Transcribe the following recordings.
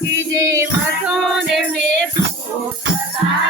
જે મતો ને મેં પોતા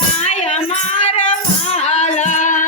કાય મારા વાલા.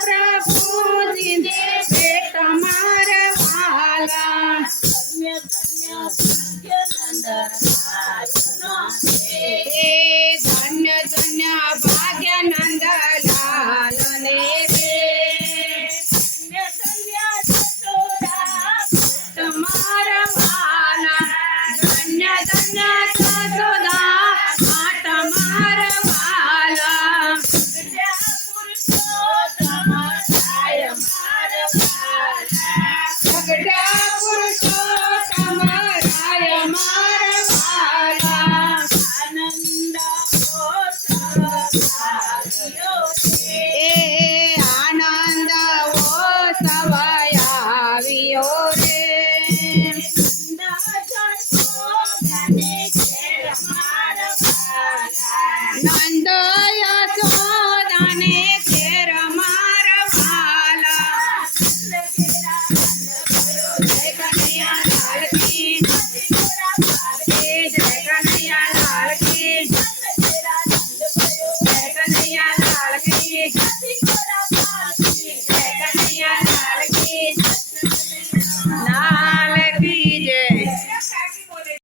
પ્રભુજી દેવ તમારા વાલા